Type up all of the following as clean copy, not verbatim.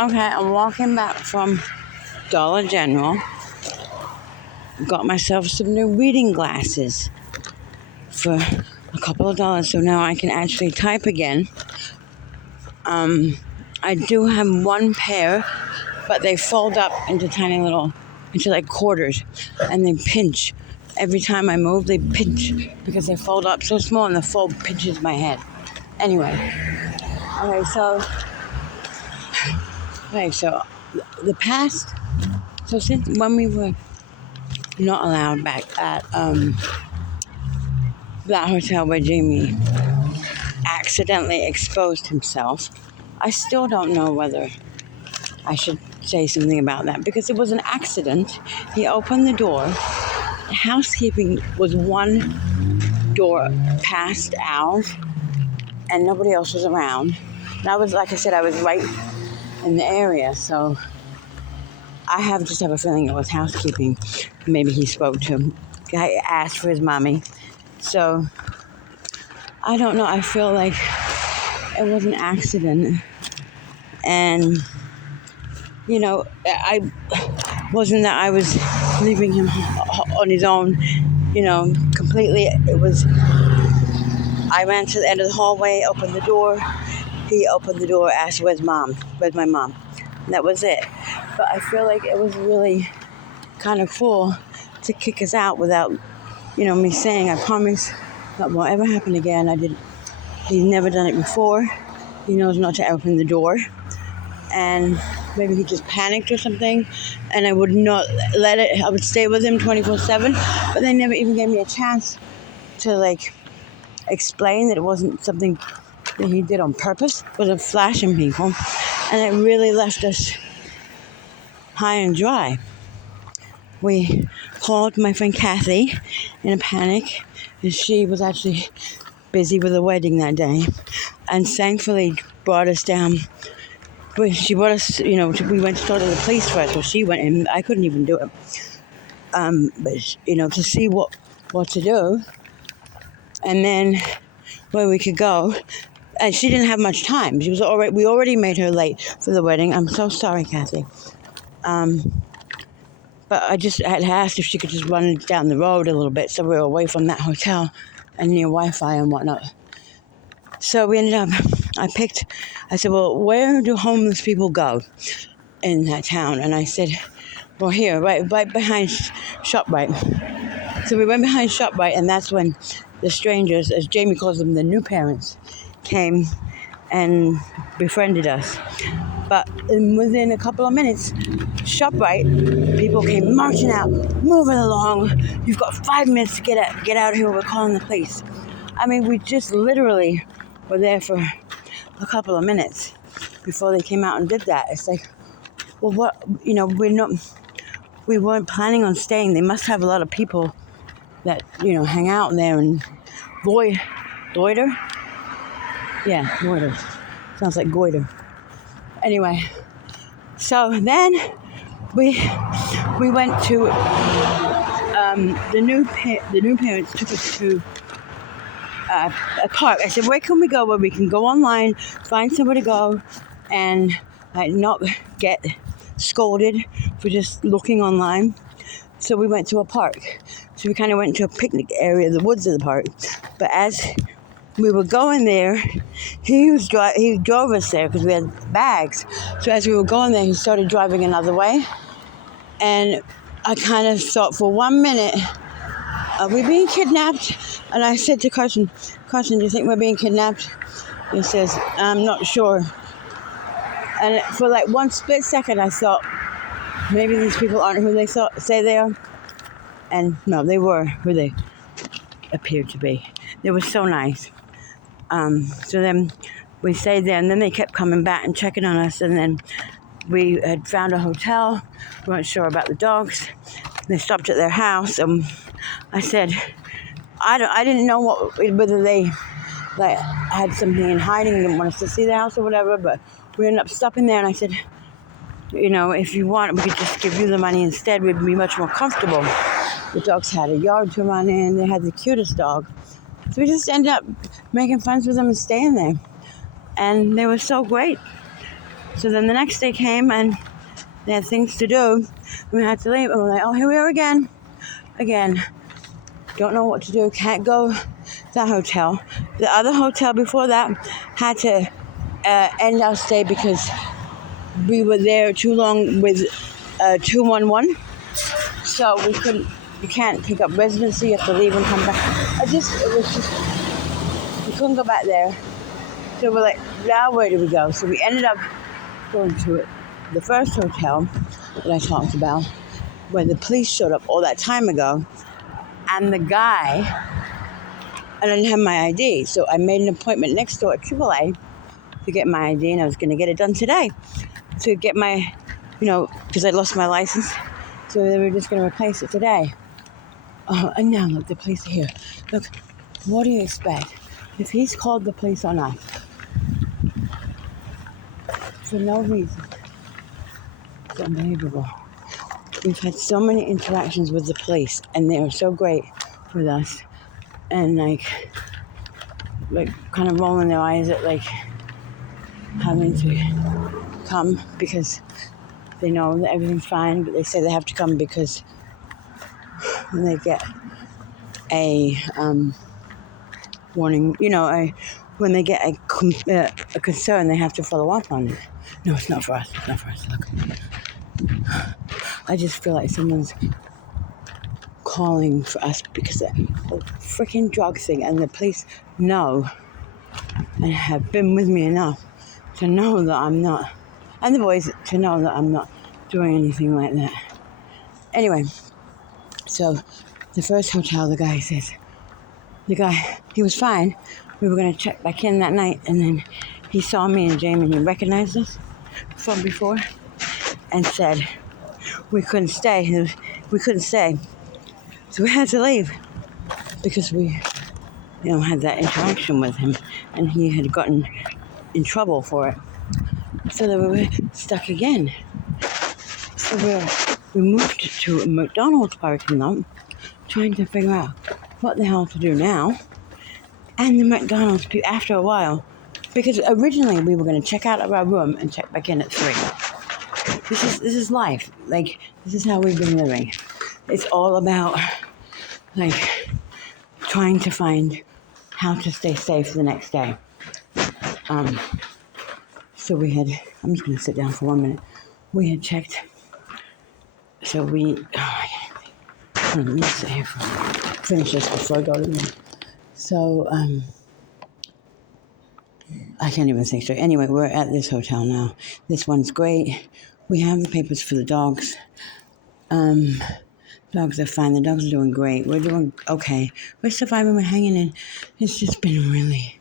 Okay, I'm walking back from Dollar General. Got myself some new reading glasses for a couple of dollars, so now I can actually type again. I do have one pair, but they fold up into into like quarters, and they pinch. Every time I move, they pinch because they fold up so small, and the fold pinches my head. Anyway, okay, so the past, so since when we were not allowed back at that hotel where Jamie accidentally exposed himself, I still don't know whether I should say something about that because it was an accident. He opened the door. Housekeeping was one door past ours, and nobody else was around. And I was, like I said, I was right in the area, so I just have a feeling it was housekeeping. Maybe he spoke to him. I asked for his mommy. So I don't know. I feel like it was an accident. And, I wasn't that I was leaving him on his own, completely. It was, I ran to the end of the hallway, opened the door. He opened the door, asked, where's my mom? And that was it. But I feel like it was really kind of cool to kick us out without, me saying, I promise that won't ever happen again. He's never done it before. He knows not to open the door. And maybe he just panicked or something. And I would not let it, I would stay with him 24/7. But they never even gave me a chance to, explain that it wasn't something that he did on purpose. It was a flashing people. And it really left us high and dry. We called my friend Kathy in a panic, and she was actually busy with a wedding that day, and thankfully brought us down. She brought us, we went to go to the police first, so she went in. I couldn't even do it, but to see what to do, and then where we could go. And she didn't have much time. She was already. We already made her late for the wedding. I'm so sorry, Kathy. But I just had asked if she could just run down the road a little bit so we were away from that hotel and near Wi-Fi and whatnot. So we ended up, I said, well, where do homeless people go in that town? And I said, well, here, right behind ShopRite. So we went behind ShopRite, and that's when the strangers, as Jamie calls them, the new parents, came and befriended us. But within a couple of minutes, ShopRite people came marching out, moving along. You've got 5 minutes to get out of here. We're calling the police. I mean, we just literally were there for a couple of minutes before they came out and did that. It's like, well, what? We weren't planning on staying. They must have a lot of people that hang out there and loiter. Yeah, loiter. Sounds like goiter. Anyway, so then we went to the new parents took us to a park. I said, where can we go where we can go online, find somewhere to go, and not get scolded for just looking online? So we went to a park. So we kind of went to a picnic area, the woods of the park. But as we were going there, he drove us there because we had bags. So as we were going there, he started driving another way. And I kind of thought for 1 minute, are we being kidnapped? And I said to Carson, do you think we're being kidnapped? He says, I'm not sure. And for one split second, I thought, maybe these people aren't who they say they are. And no, they were who they appeared to be. They were so nice. So then we stayed there, and then they kept coming back and checking on us. And then we had found a hotel. We weren't sure about the dogs. They stopped at their house. I said, I didn't know whether they had something in hiding and didn't want us to see the house or whatever. But we ended up stopping there, and I said, if you want, we could just give you the money instead. We'd be much more comfortable. The dogs had a yard to run in. They had the cutest dog. So we just ended up making friends with them and staying there. And they were so great. So then the next day came and they had things to do. We had to leave and we're like, oh, here we are again. Don't know what to do, can't go to that hotel. The other hotel before that had to end our stay because we were there too long with 211. So you can't pick up residency, you have to leave and come back. We couldn't go back there. So we're like, now where do we go? So we ended up going to the first hotel that I talked about, where the police showed up all that time ago. And the guy, and I didn't have my ID, so I made an appointment next door at AAA to get my ID, and I was going to get it done today to get my, because I lost my license, so they were just going to replace it today. And now, look, the police are here. Look, what do you expect? If he's called the police on us for no reason, it's unbelievable. We've had so many interactions with the police, and they are so great with us, and like kind of rolling their eyes at having to come because they know that everything's fine, but they say they have to come because when they get a warning, when they get a concern, they have to follow up on it. No, it's not for us. Look. I just feel like someone's calling for us because of the freaking drug thing, and the police know and have been with me enough to know that I'm not, and the boys to know that I'm not doing anything like that. Anyway, so the first hotel, the guy, he was fine. We were going to check back in that night, and then he saw me and Jamie, and he recognized us from before and said we couldn't stay. So we had to leave because we, had that interaction with him, and he had gotten in trouble for it. So then we were stuck again. So we moved to a McDonald's parking lot, trying to figure out what the hell to do now. And the McDonald's, after a while, because originally we were going to check out of our room and check back in at 3. This is life. This is how we've been living. It's all about, trying to find how to stay safe the next day. So I'm just going to sit down for 1 minute. We had checked, so let me sit here finish this before I go to bed. So, I can't even think straight. Anyway, we're at this hotel now. This one's great. We have the papers for the dogs. Dogs are fine. The dogs are doing great. We're doing okay. We're surviving. We're hanging in. It's just been really,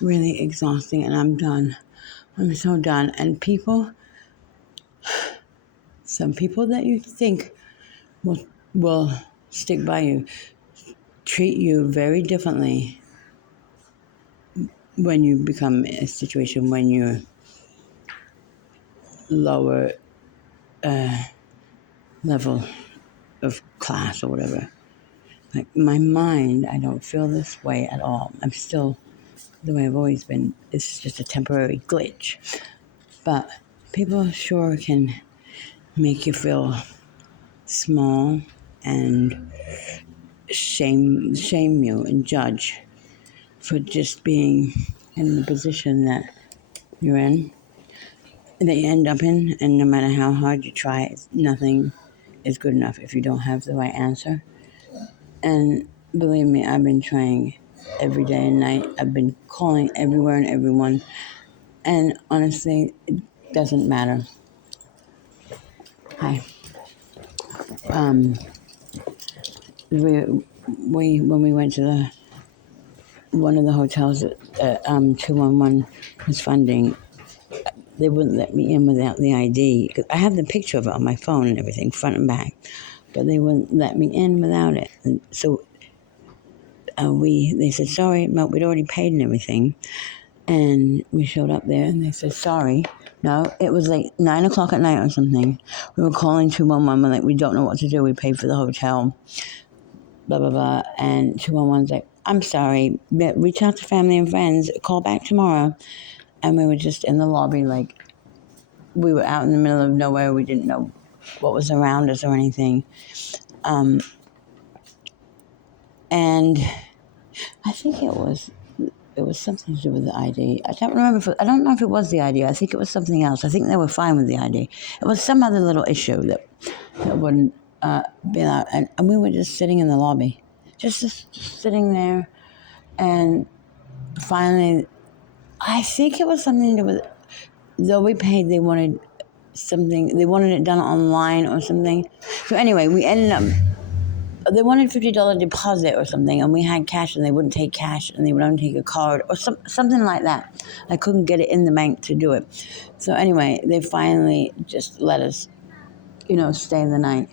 really exhausting, and I'm done. I'm so done. And some people that you think will stick by you, treat you very differently when you become a situation when you're lower level of class or whatever. My mind, I don't feel this way at all. I'm still the way I've always been. It's just a temporary glitch. But people sure can make you feel small and shame you and judge for just being in the position that you're in, that you end up in, and no matter how hard you try, nothing is good enough if you don't have the right answer. And believe me, I've been trying every day and night. I've been calling everywhere and everyone, and honestly, it doesn't matter. Hi. When we went to one of the hotels that 211 was funding, they wouldn't let me in without the ID. I have the picture of it on my phone and everything, front and back, but they wouldn't let me in without it. And so they said, sorry, no, we'd already paid and everything. And we showed up there and they said, sorry. No, it was 9 o'clock at night or something. We were calling 211. We're we don't know what to do. We paid for the hotel, blah, blah, blah. And 211's like, I'm sorry, reach out to family and friends, call back tomorrow. And we were just in the lobby we were out in the middle of nowhere. We didn't know what was around us or anything. And I think it was something to do with the ID. I don't remember. I don't know if it was the ID. I think it was something else. I think they were fine with the ID. It was some other little issue that wouldn't be allowed. And we were just sitting in the lobby, just sitting there. And finally, I think it was something to do with, though we paid, they wanted something. They wanted it done online or something. So anyway, we ended up. They wanted $50 deposit or something, and we had cash, and they wouldn't take cash, and they would only take a card or something like that. I couldn't get it in the bank to do it. So anyway, they finally just let us, stay the night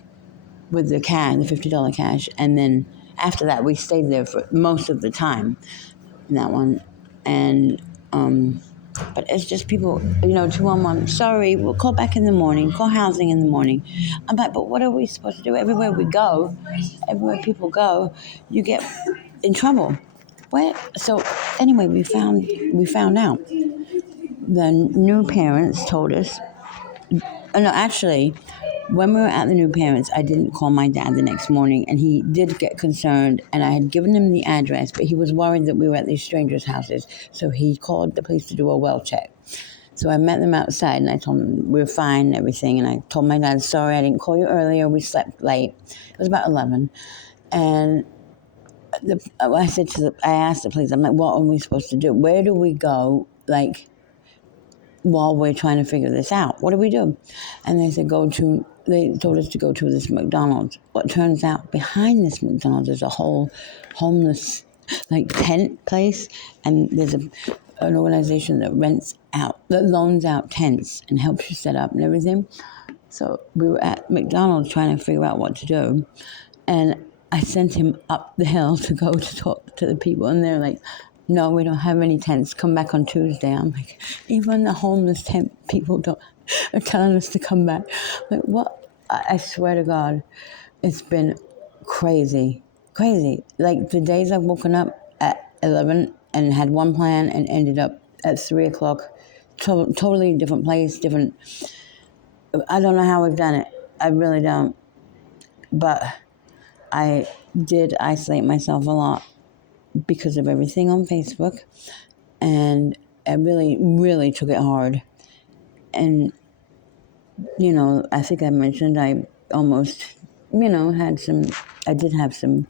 with the cash, the $50 cash, and then after that, we stayed there for most of the time in that one, and but it's just people, 211, sorry, we'll call back in the morning, call housing in the morning. I'm like, but what are we supposed to do? Everywhere we go, everywhere people go, you get in trouble. What? So anyway, we found out. The new parents told us, no, actually, when we were at the new parents, I didn't call my dad the next morning, and he did get concerned, and I had given him the address, but he was worried that we were at these strangers' houses, so he called the police to do a well check. So I met them outside, and I told them we were fine and everything, and I told my dad, sorry, I didn't call you earlier, we slept late. It was about 11, and I asked the police, I'm like, what are we supposed to do? Where do we go, while we're trying to figure this out? What do we do? And they told us to go to this McDonald's. What turns out behind this McDonald's is a whole homeless tent place, and there's an organization that loans out tents and helps you set up and everything. So we were at McDonald's trying to figure out what to do, and I sent him up the hill to go to talk to the people, and they're like, no, we don't have any tents. Come back on Tuesday. I'm like, even the homeless tent people are telling us to come back. Like, what? I swear to God, it's been crazy. Like, the days I've woken up at 11 and had one plan and ended up at 3 o'clock, totally different place, I don't know how we've done it. I really don't. But I did isolate myself a lot because of everything on Facebook, and I really, really took it hard. And, I think I mentioned I almost, I did have some